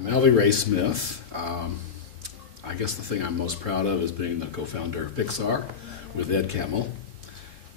I'm Alvy Ray Smith. I guess the thing I'm most proud of is being the co-founder of Pixar with Ed Catmull.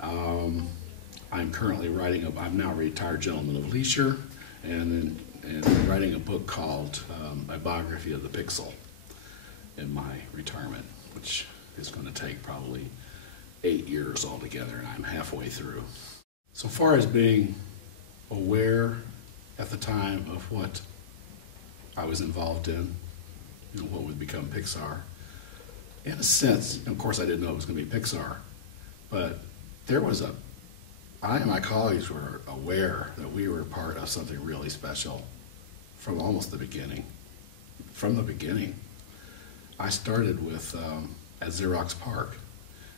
I'm currently writing I'm now a retired gentleman of leisure, and writing a book called A Biography of the Pixel in my retirement, which is going to take probably 8 years altogether, and I'm halfway through. So far as being aware at the time of what I was involved in, what would become Pixar, in a sense, of course I didn't know it was going to be Pixar, but I and my colleagues were aware that we were part of something really special from almost the beginning. From the beginning. I started with at Xerox PARC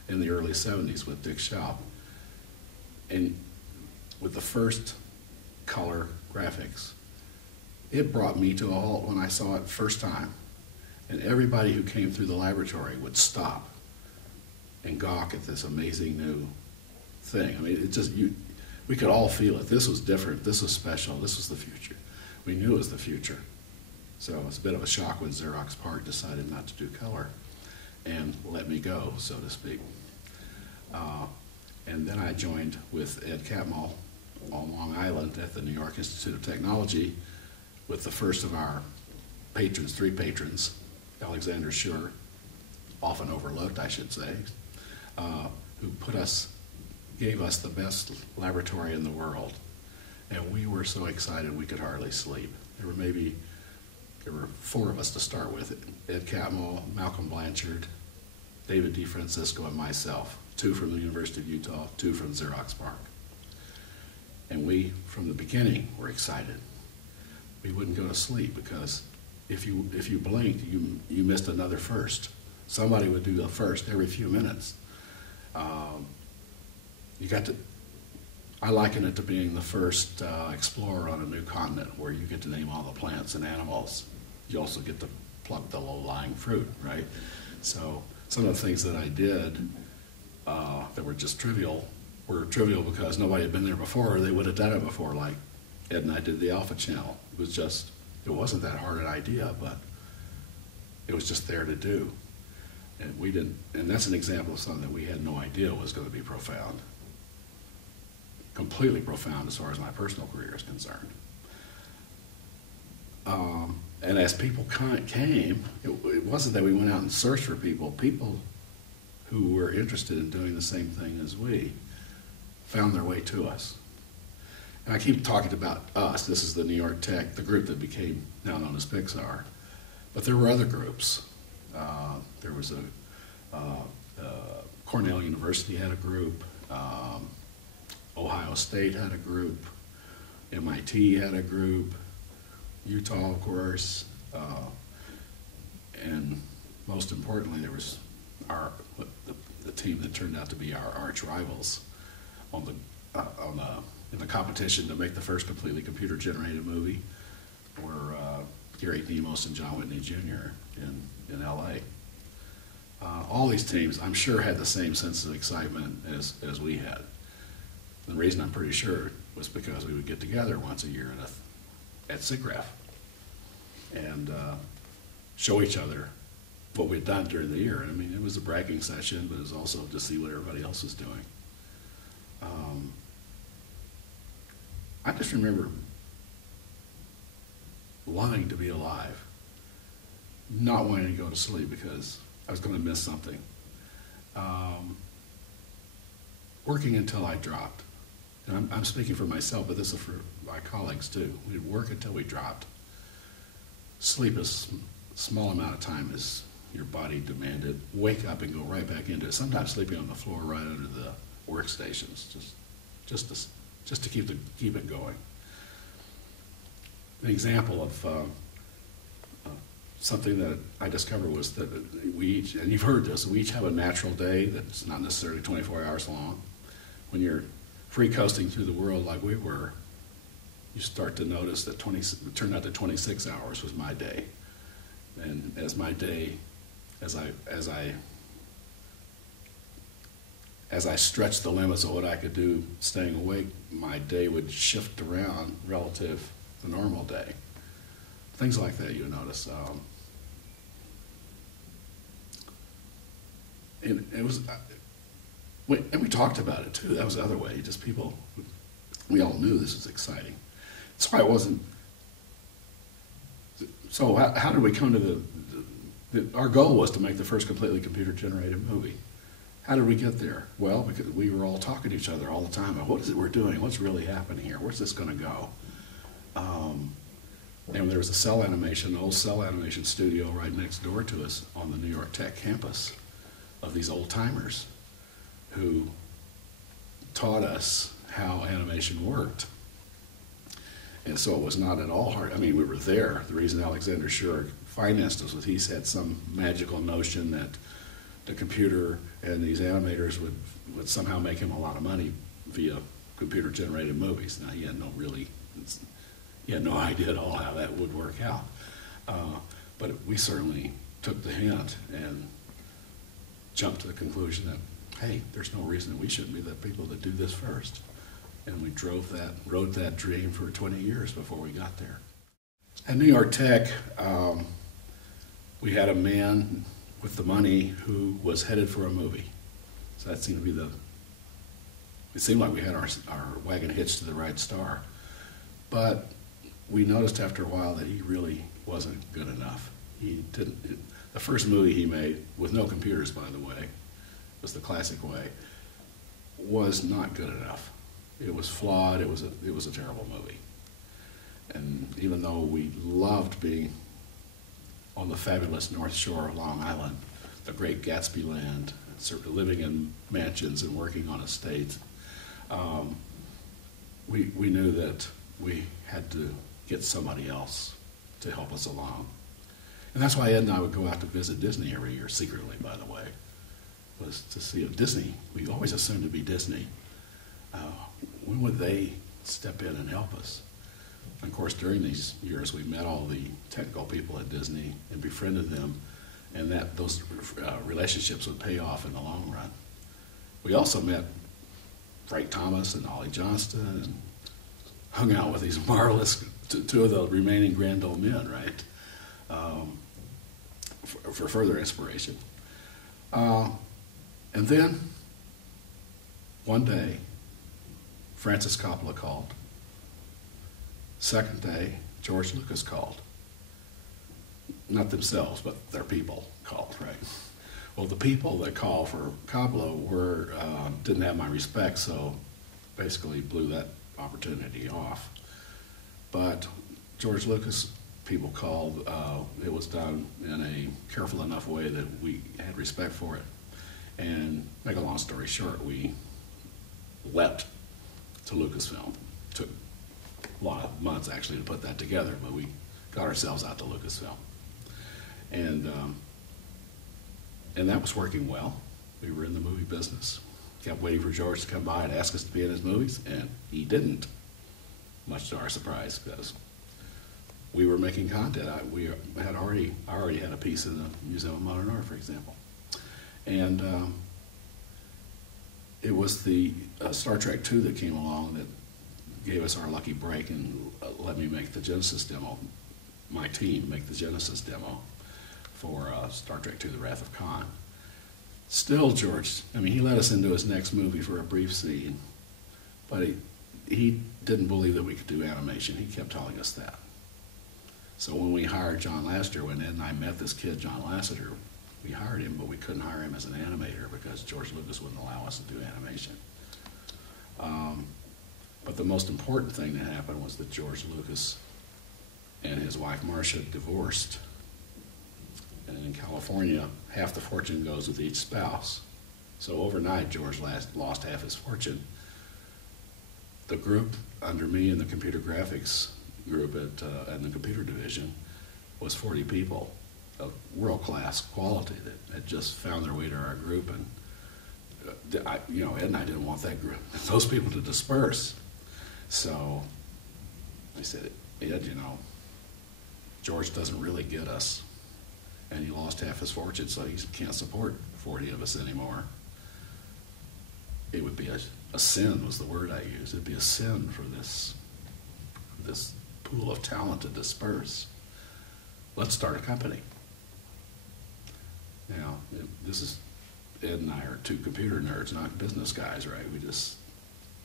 in the early 70s with Dick Schaub, and with the first color graphics. It brought me to a halt when I saw it first time, and everybody who came through the laboratory would stop and gawk at this amazing new thing. I mean, we could all feel it. This was different, this was special, this was the future. We knew it was the future. So it's a bit of a shock when Xerox PARC decided not to do color and let me go, so to speak. And then I joined with Ed Catmull on Long Island at the New York Institute of Technology with the first of our patrons, 3 patrons, Alexander Schur, often overlooked, I should say, who gave us the best laboratory in the world. And we were so excited we could hardly sleep. There were 4 of us to start with: Ed Catmull, Malcolm Blanchard, David DeFrancisco, and myself. 2 from the University of Utah, 2 from Xerox PARC. And we, from the beginning, were excited. We wouldn't go to sleep because if you blinked, you missed another first. Somebody would do a first every few minutes. I liken it to being the first explorer on a new continent, where you get to name all the plants and animals. You also get to pluck the low-lying fruit, right? So some of the things that I did that were just trivial were trivial because nobody had been there before, or they would have done it before, like Ed and I did the Alpha Channel. It wasn't that hard an idea, but it was just there to do. And that's an example of something that we had no idea was going to be profound. Completely profound as far as my personal career is concerned. And as people came, it wasn't that we went out and searched for people who were interested in doing the same thing as we found their way to us. And I keep talking about us. This is the New York Tech, the group that became now known as Pixar. But there were other groups. There was Cornell University had a group. Ohio State had a group. MIT had a group. Utah, of course. And most importantly, there was the team that turned out to be our arch rivals in the competition to make the first completely computer-generated movie, were Gary Demos and John Whitney Jr. in LA. All these teams, I'm sure, had the same sense of excitement as we had. The reason I'm pretty sure was because we would get together once a year at SIGGRAPH and show each other what we'd done during the year. I mean, it was a bragging session, but it was also to see what everybody else was doing. I just remember wanting to be alive, not wanting to go to sleep because I was going to miss something. Working until I dropped. And I'm speaking for myself, but this is for my colleagues too. We'd work until we dropped. Sleep is a small amount of time as your body demanded. Wake up and go right back into it. Sometimes sleeping on the floor right under the workstations, just to keep it going. An example of something that I discovered was that we each, and you've heard this, we each have a natural day that's not necessarily 24 hours long. When you're free coasting through the world like we were, you start to notice that it turned out that 26 hours was my day. And as my day, as I stretched the limits of what I could do staying awake, my day would shift around relative to the normal day. things like that you notice. And it was, and we talked about it too. That was the other way. Just people, we all knew this was exciting. So I wasn't. So how did we come to our goal was to make the first completely computer-generated movie. How did we get there? Well, because we were all talking to each other all the time about what is it we're doing? What's really happening here? Where's this going to go? And there was a cell animation, an old cell animation studio right next door to us on the New York Tech campus of these old timers who taught us how animation worked. And so it was not at all hard. I mean, we were there. The reason Alexander Schur financed us was he had some magical notion that the computer and these animators would somehow make him a lot of money via computer-generated movies. Now, he had no idea at all how that would work out. But we certainly took the hint and jumped to the conclusion that, hey, there's no reason we shouldn't be the people that do this first. And we rode that dream for 20 years before we got there. At New York Tech, we had a man with the money who was headed for a movie. So that seemed to be it seemed like we had our wagon hitched to the right star. But we noticed after a while that he really wasn't good enough. The first movie he made, with no computers by the way, was the classic way, was not good enough. It was flawed. It was a terrible movie. And even though we loved being on the fabulous North Shore of Long Island, the great Gatsby land, living in mansions and working on estates, we knew that we had to get somebody else to help us along. And that's why Ed and I would go out to visit Disney every year, secretly, by the way, was to see if Disney, we always assumed to be Disney, when would they step in and help us? And of course, during these years, we met all the technical people at Disney and befriended them, and those relationships would pay off in the long run. We also met Frank Thomas and Ollie Johnston and hung out with these marvelous, two of the remaining grand old men, right, for further inspiration. And then, one day, Francis Coppola called. Second day, George Lucas called. Not themselves, but their people called, right? Well, the people that called for Coppola didn't have my respect, so basically blew that opportunity off. But George Lucas people called, it was done in a careful enough way that we had respect for it. And make a long story short, we leapt to Lucasfilm. Took a lot of months actually to put that together, but we got ourselves out to Lucasfilm. And that was working well. We were in the movie business. Kept waiting for George to come by and ask us to be in his movies, and he didn't, much to our surprise, because we were making content. I already had a piece in the Museum of Modern Art, for example. And it was the Star Trek II that came along that gave us our lucky break and let me make the Genesis demo, my team make the Genesis demo for Star Trek II, The Wrath of Khan. Still, George, I mean, he let us into his next movie for a brief scene, but he didn't believe that we could do animation. He kept telling us that. So when we hired John Lasseter, when Ed and I met this kid, John Lasseter, we hired him, but we couldn't hire him as an animator because George Lucas wouldn't allow us to do animation. But the most important thing that happened was that George Lucas and his wife Marcia divorced. And in California, half the fortune goes with each spouse. So overnight, George lost half his fortune. The group under me in the computer graphics group in the computer division was 40 people of world-class quality that had just found their way to our group. And Ed and I didn't want that group, those people to disperse. So I said, Ed, George doesn't really get us. And he lost half his fortune, so he can't support 40 of us anymore. It would be a sin, was the word I used. It'd be a sin for this pool of talent to disperse. let's start a company. Now, this is, Ed and I are two computer nerds, not business guys, right?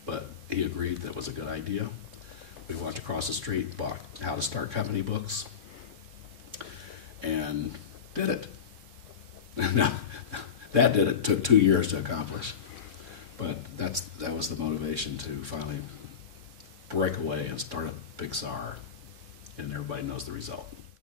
But he agreed that was a good idea. We walked across the street, bought How to Start Company books, and did it. Now, that took 2 years to accomplish. But that was the motivation to finally break away and start up Pixar, and everybody knows the result.